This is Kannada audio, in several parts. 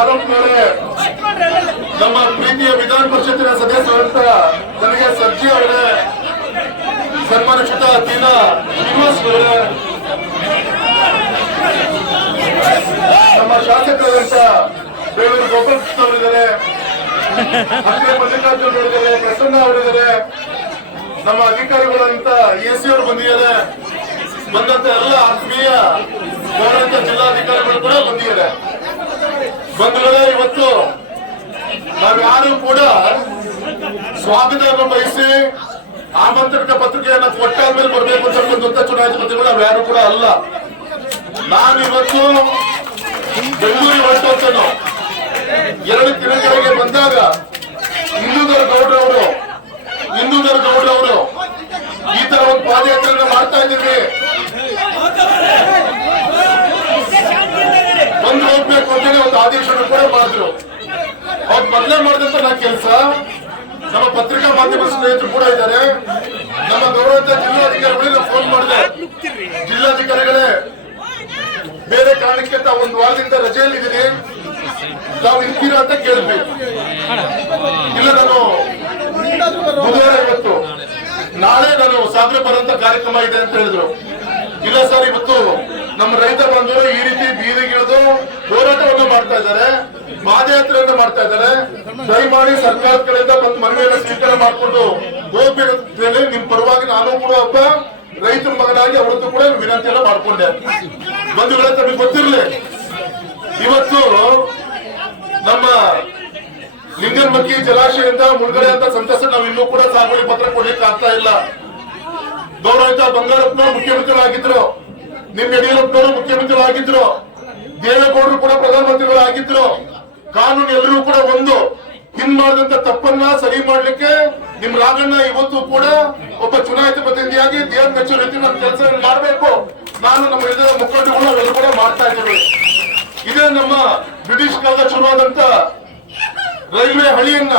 ಆರೋಪಗಳೇ ನಮ್ಮ ಪ್ರೀತಿಯ ವಿಧಾನ ಪರಿಷತ್ತಿನ ಸದಸ್ಯರಂತ ನನಗೆ ಸರ್ಜಿ ಅವರೇ, ಸನ್ಮಾನಿತ ತೀನಾ ಶ್ರೀನಿವಾಸ್ ಅವರೇ, ನಮ್ಮ ಶಾಸಕರಾದಂತ ಬೇಲೂರು ಗೋಪಾಲಕೃಷ್ಣ ಅವರಿದ್ದಾರೆ, ಅಕ್ಷಯ ಮಲ್ಲಿಕಾರ್ಜುನ್ ಅವರಿದ್ದಾರೆ, ಪ್ರಸನ್ನ ಅವರಿದ್ದಾರೆ, ನಮ್ಮ ಅಧಿಕಾರಿಗಳಂತ ಎಸಿ ಅವರು ಬಂದಿದ್ದಾರೆ. ಬಂದಂತ ಎಲ್ಲ ಆತ್ಮೀಯ ಗೌರವಿತ ಜಿಲ್ಲಾಧಿಕಾರಿಗಳು ಕೂಡ ಬಂದಿದ್ದಾರೆ. ಬಂಧುಗಳೇ, ಇವತ್ತು ನಾವ್ಯಾರು ಕೂಡ ಸ್ವಾಗತವನ್ನು ಬಯಸಿ ಆಮಂತ್ರಣ ಪತ್ರಿಕೆಯನ್ನು ಕೊಟ್ಟಾದ ಮೇಲೆ ಬರಬೇಕು ಅಂತ ಬಂದಂತ ಚುನಾಯಿತ ಪ್ರತಿಗಳು ನಾವ್ಯಾರು ಕೂಡ ಅಲ್ಲ. ನಾನು ಇವತ್ತು ಬೆಂಗಳೂರಿಗೆ ಹೊರಟೋತನು 2 ದಿನಗಳಿಗೆ ಬಂದಾಗ ಹಿಂದೂಧರ ಗೌಡ್ರವರು ಈ ತರ ಒಂದು ಪಾದಯಾತ್ರೆಯನ್ನು ಮಾಡ್ತಾ ಇದ್ದೀವಿ, ಬಂದು ಹೋಗ್ಬೇಕು ಅಂತೇಳಿ ಒಂದು ಆದೇಶವನ್ನು ಕೂಡ ಮಾಡಿದ್ರು. ಅವ್ರು ಮೊದಲೇ ಮಾಡಿದಂತ ನಾ ಕೆಲಸ. ನಮ್ಮ ಪತ್ರಿಕಾ ಮಾಧ್ಯಮ ಸ್ನೇಹಿತರು ಕೂಡ ಇದ್ದಾರೆ. ನಮ್ಮ ಗೌರವಿತ ಜಿಲ್ಲಾಧಿಕಾರಿಗಳಿಗೆ ಫೋನ್ ಮಾಡಿದೆ, ಜಿಲ್ಲಾಧಿಕಾರಿಗಳೇ ಬೇರೆ ಕಾರಣಕ್ಕೆ ಒಂದು ವಾರದಿಂದ ರಜೆಯಲ್ಲಿದ್ದೀನಿ, ತಾವು ಇರ್ತೀರಾ ಅಂತ ಕೇಳಿದ್ವಿ. ಇಲ್ಲ, ನಾನು ಬುಧವಾರ ಇವತ್ತು ನಾಳೆ ನಾನು ಸಾಗರ ಬರುವಂತ ಕಾರ್ಯಕ್ರಮ ಇದೆ ಅಂತ ಹೇಳಿದ್ರು. ಇಲ್ಲ ಸರ್, ಇವತ್ತು ನಮ್ಮ ರೈತ ಬಂಧುಗಳು ಈ ರೀತಿ ಬೀದಿಗಿಳಿದು ಹೋರಾಟವನ್ನು ಮಾಡ್ತಾ ಇದ್ದಾರೆ, ಪಾದಯಾತ್ರೆಯನ್ನು ಮಾಡ್ತಾ ಇದ್ದಾರೆ. ದಯಮಾಡಿ ಸರ್ಕಾರದ ಕಡೆಯಿಂದ ಬಂದು ಮನವಿಯನ್ನು ಸ್ವೀಕಾರ ಮಾಡಿಕೊಂಡು ಹೋಗ್ಬೇಕು. ನಿಮ್ ಪರವಾಗಿ ನಾನು ಕೂಡ ಒಬ್ಬ ರೈತರ ಮಗನಾಗಿ ಅವರದ್ದು ಕೂಡ ವಿನಂತಿಯನ್ನು ಮಾಡ್ಕೊಂಡೆ. ಬಂಧುಗಳೇ, ತಮಗೆ ಗೊತ್ತಿರಲಿ, ಇವತ್ತು ನಮ್ಮ ಲಿಂಗನಮಕ್ಕಿ ಜಲಾಶಯದಿಂದ ಮುಳುಗಡೆ ಅಂತ ಸಂತಸ ನಾವು ಇನ್ನೂ ಕೂಡ ಸಾಗುವಳಿ ಪತ್ರ ಕೊಡ್ಲಿಕ್ಕೆ ಆಗ್ತಾ ಇಲ್ಲ. ಗೌರವಿತ ಬಂಗಾರಪ್ಪನವರು ಮುಖ್ಯಮಂತ್ರಿಗಳಾಗಿದ್ರು, ನಿಮ್ ಯಡಿಯೂರಪ್ಪನವರು ಮುಖ್ಯಮಂತ್ರಿಗಳಾಗಿದ್ರು, ದೇವೇಗೌಡರು ಕೂಡ ಪ್ರಧಾನಮಂತ್ರಿಗಳಾಗಿದ್ರು. ಕಾನೂನು ಎಲ್ಲರೂ ಕೂಡ ಒಂದು. ಹಿಂದ್ ಮಾಡಿದಂತ ತಪ್ಪನ್ನ ಸರಿ ಮಾಡ್ಲಿಕ್ಕೆ ನಿಮ್ ರಾಘಣ್ಣ ಇವತ್ತು ಕೂಡ ಒಬ್ಬ ಚುನಾಯಿತ ಪ್ರತಿನಿಧಿಯಾಗಿ ದೇವ್ರ ಮೆಚ್ಚೋ ರೀತಿ ನನ್ನ ಕೆಲಸ ಮಾಡಬೇಕು. ನಾನು ನಮ್ಮ ಹಿರಿಯ ಮುಖಂಡರುಗಳು ಅವೆಲ್ಲ ಕೂಡ ಮಾಡ್ತಾ ಇದ್ದೀವಿ. ಇದೇ ನಮ್ಮ ಬ್ರಿಟಿಷ್ ಕಾಲದ ಶುರುವಾದಂತ ರೈಲ್ವೆ ಹಳಿಯನ್ನ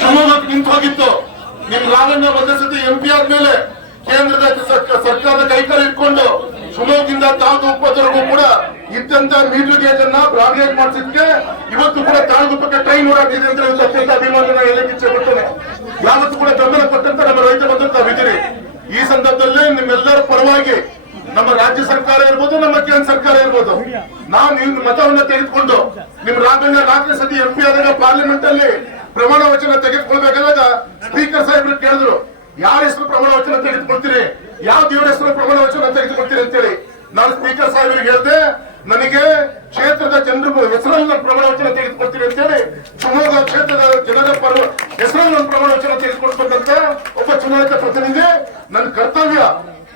ಶಿವಮೊಗ್ಗಕ್ಕೆ ನಿಂತು ಹೋಗಿತ್ತು. ನಿಮ್ ರಾಘಣ್ಣ ಒಂದೇ ಸತಿ MP ಆದ್ಮೇಲೆ ಕೇಂದ್ರದ ಸರ್ಕಾರದ ಕೈಕಾಲು ಇಟ್ಕೊಂಡು ಶಿವಮೊಗ್ಗದಿಂದ ತಾಳಗುಪ್ಪವರೆಗೂ ಕೂಡ ಇದ್ದಂತ ಮೀಟರ್ ಗೇಜ್ ಅನ್ನ ಬ್ರಾಡ್ ಗೇಜ್ ಮಾಡಿಸಿದ್ಕೆ ಇವತ್ತು ಕೂಡ ತಾಳಗುಪ್ಪಕ್ಕೆ ಟ್ರೈನ್ ಓಡಾಡ್ತಿದೆ ಅಂತ ಅತ್ಯಂತ ಅಭಿಮಾನ ಹೇಳಕ್ಕೆ ಇಚ್ಛೆ ಪಡ್ತೇನೆ. ಯಾವತ್ತೂ ಕೂಡ ಬೆಂಬಲ ಕೊಟ್ಟಂತ ನಮ್ಮ ರೈತ ಬಂದಂತ ವಿಧಿರಿ. ಈ ಸಂದರ್ಭದಲ್ಲಿ ನಿಮ್ಮೆಲ್ಲರ ಪರವಾಗಿ ನಮ್ಮ ರಾಜ್ಯ ಸರ್ಕಾರ ಇರ್ಬೋದು, ನಮ್ಮ ಕೇಂದ್ರ ಸರ್ಕಾರ ಇರ್ಬೋದು, ನಾವು ನಿಮ್ ಮತವನ್ನ ತೆಗೆದುಕೊಂಡು ನಿಮ್ ರಾಘಣ್ಣ 4ನೇ ಸತಿ MP ಆದಾಗ ಪಾರ್ಲಿಮೆಂಟ್ ಅಲ್ಲಿ ಪ್ರಮಾಣ ವಚನ ತೆಗೆದುಕೊಳ್ಬೇಕಾದಾಗ ಸ್ಪೀಕರ್ ಸಾಹೇಬ್ರು ಕೇಳಿದ್ರು, ಯಾರ ಹೆಸರು ಪ್ರಮಾಣ ವಚನ ತೆಗೆದುಕೊಳ್ತೀರಿ, ಯಾವ ದೇವರ ಹೆಸರು ಪ್ರಮಾಣ ವಚನ ತೆಗೆದುಕೊಳ್ತೀರಿ ಅಂತೇಳಿ. ನಾನು ಸ್ಪೀಕರ್ ಸಾಹೇಬ್ರಿಗೆ ಹೇಳಿದೆ, ನನಗೆ ಕ್ಷೇತ್ರದ ಜನರು ಹೆಸರಲ್ಲಿ ನಾನು ಪ್ರಮಾಣ ವಚನ ತೆಗೆದುಕೊಳ್ತೀನಿ ಅಂತೇಳಿ ಶಿವಮೊಗ್ಗ ಕ್ಷೇತ್ರದ ಜನರ ಹೆಸರಲ್ಲಿ ನಾನು ಪ್ರಮಾಣ ವಚನ ತೆಗೆದುಕೊಳ್ಬೇಕಂತ ಒಬ್ಬ ಚುನಾಯಿತ ಪ್ರತಿನಿಧಿ. ನನ್ನ ಕರ್ತವ್ಯ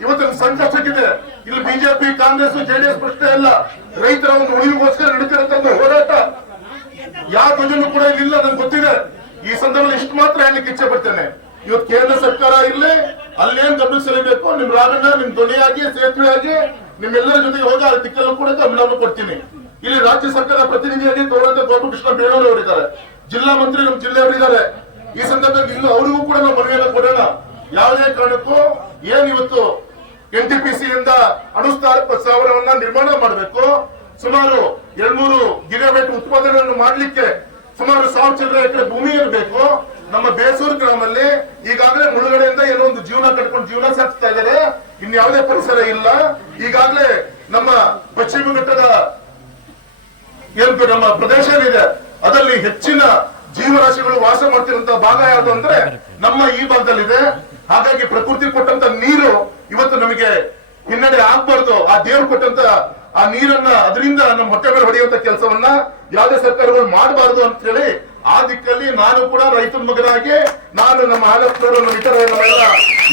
ಇವತ್ತು ಸಂಕಷ್ಟಕ್ಕಿದೆ. ಇಲ್ಲಿ ಬಿಜೆಪಿ, ಕಾಂಗ್ರೆಸ್, JDS ಪ್ರಶ್ನೆ ಇಲ್ಲ. ರೈತರ ಒಂದು ಉಳಿವಿಗೋಸ್ಕರ ನಡೀತಿರತಕ್ಕಂಥ ಹೋರಾಟ ಯಾವ ಧ್ವಜನೂ ಕೂಡ ಇಲ್ಲ, ನನ್ಗೆ ಗೊತ್ತಿದೆ. ಈ ಸಂದರ್ಭದಲ್ಲಿ ಇಷ್ಟು ಮಾತ್ರ ಹೇಳಲಿಕ್ಕೆ ಇಚ್ಛೆ ಪಡ್ತೇನೆ. ಇವತ್ತು ಕೇಂದ್ರ ಸರ್ಕಾರ ಇರ್ಲಿ, ಅಲ್ಲೇನ್ ಗಮನ ಸೆಳೆಯಬೇಕು, ನಿಮ್ ರಾಘಣ್ಣ ನಿಮ್ ಧ್ವನಿಯಾಗಿ, ಸೇತುವೆಯಾಗಿ ನಿಮ್ಮೆಲ್ಲರ ಜೊತೆಗೆ ಹೋಗಿ ಆ ದಿಕ್ಕಲ್ಲೂ ಕೂಡ ಗಮನವನ್ನು ಕೊಡ್ತೀನಿ. ಇಲ್ಲಿ ರಾಜ್ಯ ಸರ್ಕಾರದ ಪ್ರತಿನಿಧಿಯಾಗಿ ಗೌರವ ಗೋಪಾಲಕೃಷ್ಣ ಬೇಳೂರು ಅವರಿದ್ದಾರೆ, ಜಿಲ್ಲಾ ಮಂತ್ರಿ ನಮ್ಮ ಜಿಲ್ಲೆಯವರಿದ್ದಾರೆ. ಈ ಸಂದರ್ಭದಲ್ಲಿ ಇನ್ನು ಅವರಿಗೂ ಕೂಡ ನಾವು ಮನವಿಯನ್ನು ಕೊಡೋಣ. ಯಾವುದೇ ಕಾರಣಕ್ಕೂ ಏನಿವತ್ತು NTPC ಯಿಂದ ಅನುಸ್ತಾರ ಸ್ಥಾವರವನ್ನ ನಿರ್ಮಾಣ ಮಾಡಬೇಕು, ಸುಮಾರು 200 ಗಿಗಾವ್ಯಾಟ್ ಉತ್ಪಾದನೆಯನ್ನು ಮಾಡಲಿಕ್ಕೆ ಸುಮಾರು 1000 ಚಿಲ್ಲರೆ ಎಕರೆ ಭೂಮಿ ಇರಬೇಕು. ನಮ್ಮ ಬೇಸೂರು ಗ್ರಾಮಲ್ಲಿ ಈಗಾಗಲೇ ಮುಳುಗಡೆಯಿಂದ ಏನೋ ಒಂದು ಜೀವನ ಕಟ್ಕೊಂಡು ಜೀವನ ಸಾಗಿಸ್ತಾ ಇದ್ದಾರೆ. ಇನ್ಯಾವುದೇ ಪರಿಸರ ಇಲ್ಲ. ಈಗಾಗಲೇ ನಮ್ಮ ಪಶ್ಚಿಮ ಘಟ್ಟದ ನಮ್ಮ ಪ್ರದೇಶ ಏನಿದೆ ಅದರಲ್ಲಿ ಹೆಚ್ಚಿನ ಜೀವರಾಶಿಗಳು ವಾಸ ಮಾಡ್ತಿರುವಂತಹ ಭಾಗ ಯಾವುದು ಅಂದ್ರೆ ನಮ್ಮ ಈ ಭಾಗದಲ್ಲಿದೆ. ಹಾಗಾಗಿ ಪ್ರಕೃತಿ ಕೊಟ್ಟಂತ ನೀರು ಇವತ್ತು ನಮಗೆ ಹಿನ್ನಡೆ ಆಗ್ಬಾರ್ದು. ಆ ದೇವರು ಕೊಟ್ಟಂತ ಆ ನೀರನ್ನ ಅದರಿಂದ ನಮ್ಮ ಹೊಟ್ಟೆ ಮೇಲೆ ಹೊಡೆಯುವಂತ ಕೆಲಸವನ್ನ ಯಾವುದೇ ಸರ್ಕಾರಗಳು ಮಾಡಬಾರದು ಅಂತ ಹೇಳಿ ಆ ದಿಕ್ಕಲ್ಲಿ ನಾನು ಕೂಡ ರೈತರ ಮಗನಾಗಿ ನಾನು ನಮ್ಮ ಆಲಪ್ಪನವರು, ನಮ್ಮ ಇತರ ನಮ್ಮೆಲ್ಲ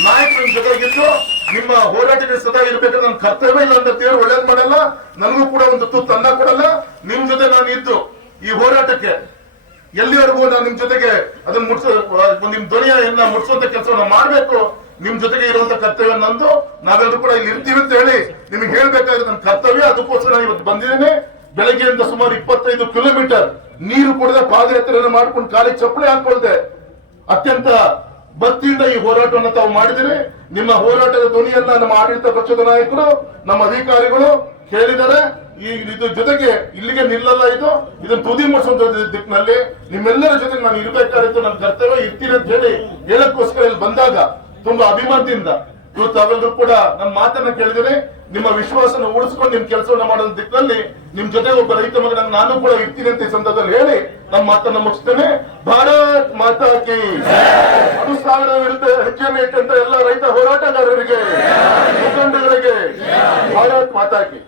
ನಾಯಕರ ಜೊತೆಗಿದ್ದು ನಿಮ್ಮ ಹೋರಾಟಕ್ಕೆ ಸದಾ ಇರ್ಬೇಕಾದ್ರೆ ನನ್ನ ಕರ್ತವ್ಯ ಇಲ್ಲ ಅಂತ ದೇವರು ಒಳ್ಳೇದ್ ಮಾಡಲ್ಲ, ನನಗೂ ಕೂಡ ಒಂದು ತುತ್ತು ಅನ್ನ ಕೊಡಲ್ಲ. ನಿಮ್ ಜೊತೆ ನಾನು ಇದ್ದು ಈ ಹೋರಾಟಕ್ಕೆ ಎಲ್ಲಿವರೆಗೂ ನಾನು ನಿಮ್ ಜೊತೆಗೆ ಅದನ್ನ ನಿಮ್ ಧ್ವನಿಯನ್ನ ಮುಟ್ಸುವಂತ ಕೆಲಸವನ್ನ ಮಾಡ್ಬೇಕು. ನಿಮ್ ಜೊತೆಗೆ ಇರುವಂತ ಕರ್ತವ್ಯ ನಂದು. ನಾವೆಲ್ಲರೂ ಕೂಡ ಇಲ್ಲಿ ಇರ್ತೀವಿ ಅಂತ ಹೇಳಿ ನಿಮ್ಗೆ ಹೇಳ್ಬೇಕಾದ್ರೆ ನನ್ನ ಕರ್ತವ್ಯ. ಅದಕ್ಕೋಸ್ಕರ ಇವತ್ತು ಬಂದಿದ್ದೇನೆ. ಬೆಳಗ್ಗೆಯಿಂದ ಸುಮಾರು 25 ಕಿಲೋಮೀಟರ್ ನೀರು ಕುಡಿದ ಪಾದಯಾತ್ರೆಯನ್ನು ಮಾಡ್ಕೊಂಡು ಕಾಲಿಗೆ ಚಪ್ಪಲಿ ಹಾಕೊಳ್ದೆ ಅತ್ಯಂತ ಭಕ್ತಿಯಿಂದ ಈ ಹೋರಾಟವನ್ನು ತಾವು ಮಾಡಿದಿರಿ. ನಿಮ್ಮ ಹೋರಾಟದ ಧ್ವನಿಯನ್ನ ನಮ್ಮ ಆಡಳಿತ ಪಕ್ಷದ ನಾಯಕರು, ನಮ್ಮ ಅಧಿಕಾರಿಗಳು ಹೇಳಿದ್ದಾರೆ. ಈ ಇದು ಜೊತೆಗೆ ಇಲ್ಲಿಗೆ ನಿಲ್ಲಲ್ಲ, ಇದನ್ನ ತುದಿ ಮುಗಿಸುವಂತ ದಿಕ್ಕಿನಲ್ಲಿ ನಿಮ್ಮೆಲ್ಲರ ಜೊತೆ ನಾನು ಇರ್ಬೇಕಾಗಿತ್ತು, ನನ್ನ ಕರ್ತವ್ಯ ಇರ್ತೀನಿ ಅಂತ ಹೇಳಿ ಹೇಳಕ್ಕೋಸ್ಕರ ಇಲ್ಲಿ ಬಂದಾಗ ತುಂಬಾ ಅಭಿಮಾನದಿಂದ ಇವತ್ತು ತಾವೆಲ್ಲರೂ ಕೂಡ ನನ್ನ ಮಾತನ್ನ ಕೇಳಿದರೆ ನಿಮ್ಮ ವಿಶ್ವಾಸನ ಉಳಿಸ್ಕೊಂಡು ನಿಮ್ ಕೆಲಸವನ್ನ ಮಾಡೋ ದಿಕ್ಕಿನಲ್ಲಿ ನಿಮ್ ಜೊತೆ ಒಬ್ಬ ರೈತ ಮಗನಾಗ ನಾನು ಕೂಡ ಇರ್ತೀನಿ ಅಂತ ಈ ಸಂದರ್ಭದಲ್ಲಿ ಹೇಳಿ ನಮ್ಮ ಮಾತನ್ನ ಮುಗಿಸ್ತೇನೆ. ಭಾರತ್ ಮಾತಾ ಕಿ. ಅನುಷ್ಠಾನದ ವಿರುದ್ಧ ಹೆಜ್ಜೆಯನ್ನು ಇಟ್ಟಂತ ಎಲ್ಲ ರೈತ ಹೋರಾಟಗಾರರಿಗೆ, ಮುಖಂಡಗಳಿಗೆ ಭಾರತ್ ಮಾತಾ ಕಿ.